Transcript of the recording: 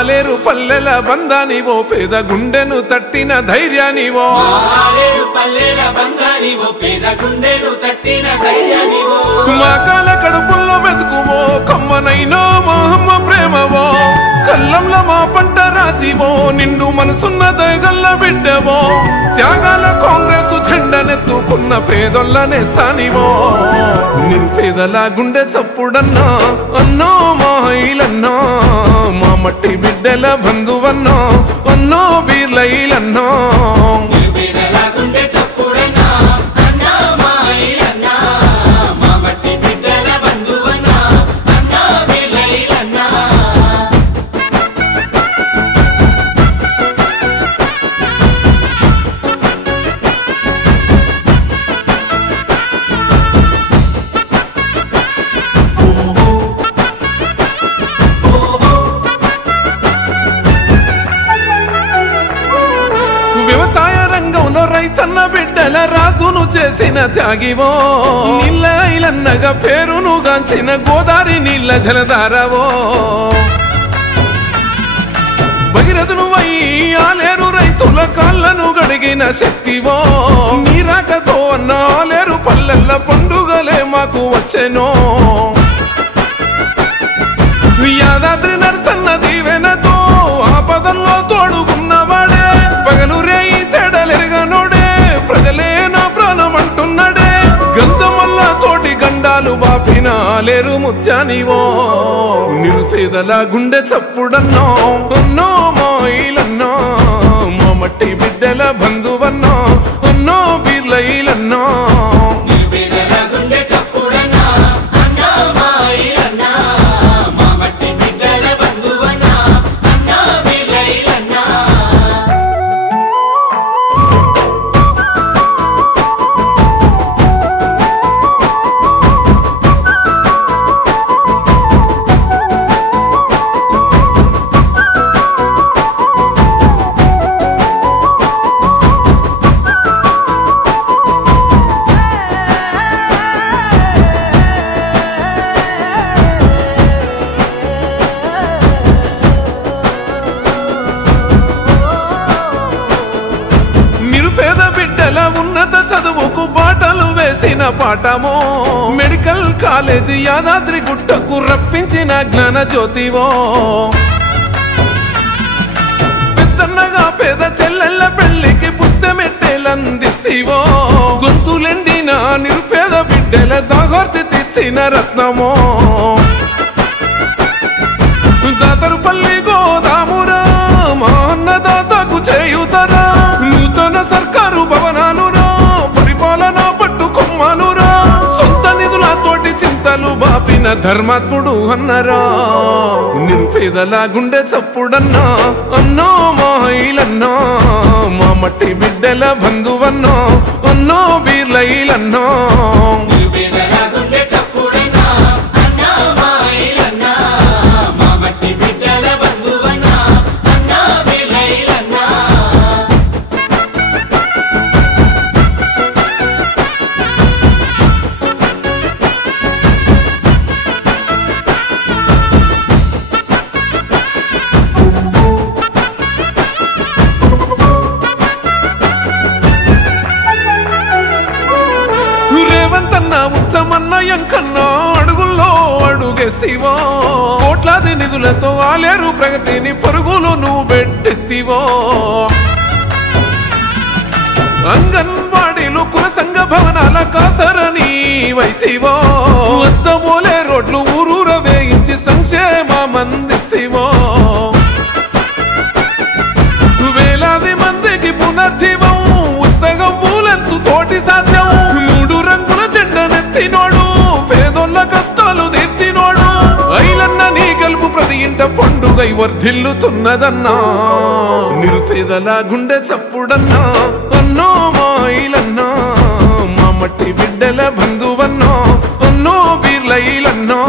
ఆలేరు పల్లెల బంధానివో పేద గుండెను తట్టిన ధైర్యానివో మా కాల కడుపుల్లో మెతుకువో కమ్మనైనా మా అమ్మ ప్రేమవో కల్లంలో మా పంట రాసివో నిండు మనసున్న దయగల్ల బిడ్డవో త్యాగాల కాంగ్రెస్ జెండనెత్తుకున్న పేదొల్ల నేస్తానివో నిరుపేదల గుండె చప్పుడన్నా అన్నో మా హైలన్నా మా మట్టి బిడ్డల బంధువన్నో అన్నో బీర్లైలన్నో వ్యవసాయ రంగంలో రైతన్న బిడ్డల రాజును చేసిన త్యాగివో నీళ్ళైలన్నగా పేరును గాంచిన గోదావరి నీళ్ళ జలధారవో భగీరథును ఆలేరు రైతుల కాళ్ళను గడిగిన శక్తివో నీరాకతో అన్న ఆలేరు పల్లెల్ల పండుగలే మాకు వచ్చెనో యాదాద్రి నరసన్న దీవెనతో ఆపదల్లో తోడుకున్నవాడే పగలు రేయి తేడలెరగనోడే ప్రజలే నా ప్రాణం అంటున్నాడే గంధమల్ల తోటి గండాలు బాపిన ఆలేరు ముత్యానివో నిరుపేదల గుండె చప్పుడన్నో అన్నో మాయిలన్నో మా మట్టి బిడ్డల బంధువన్నో అన్నో బీర్లైలన్నో ఉన్నత చదువుకు బాటలు వేసిన పాఠమో మెడికల్ కాలేజీ యాదాద్రి గుట్టకు రప్పించిన జ్ఞాన జ్యోతివో పెద్దన్నగా పేద చెల్లెళ్ళ పెళ్లికి పుస్తమెట్టేలందిస్తీవో గొంతులెండిన నిరుపేద బిడ్డల దాగోర్తి తీర్చిన రత్నమో దాతరుపల్లి గోదామురా మా అన్నదాతకు చేయుతరా నూతన సర్కారు భవనాలురా పరిపాలన పట్టు కొమ్మలురా సొంత నిధులతోటి చింతలు బాపిన ధర్మాత్ముడు అన్నరా నిరుపేదల గుండె చప్పుడన్నా అన్నో మా హైలన్నో మా మట్టి బిడ్డల బంధువన్నో అన్నో బీర్లైలన్నో ఉత్తమన్నయంకన్నా అడుగుల్లో అడుగేస్తీవో కోట్లాది నిధులతో ఆలేరు ప్రగతిని పరుగులు నువ్వు పెట్టిస్తీవో అంగన్వాడీలు కుల సంఘ భవనాల కాసరని వైతీవో అద్దమోలే రోడ్లు ఊరూర వేయించి సంక్షేమం అందిస్తీవో వేలాది మందికి పునర్జీవం ఉచితంగా అంబులెన్స్ తోటి సాధ్యం మూడు రంగుల జెండనెత్తినోడు పేదోళ్ళ కష్టాలు తీర్చినోడు ఐలన్న నీ గెలుపు ప్రతి ఇంట పండుగై వర్ధిల్లుతున్నదన్నా నిరుపేదల గుండె చప్పుడన్నా అన్నో మాయిలన్నా మా మట్టి బిడ్డల బంధువన్నో అన్నో బీర్లైలన్నో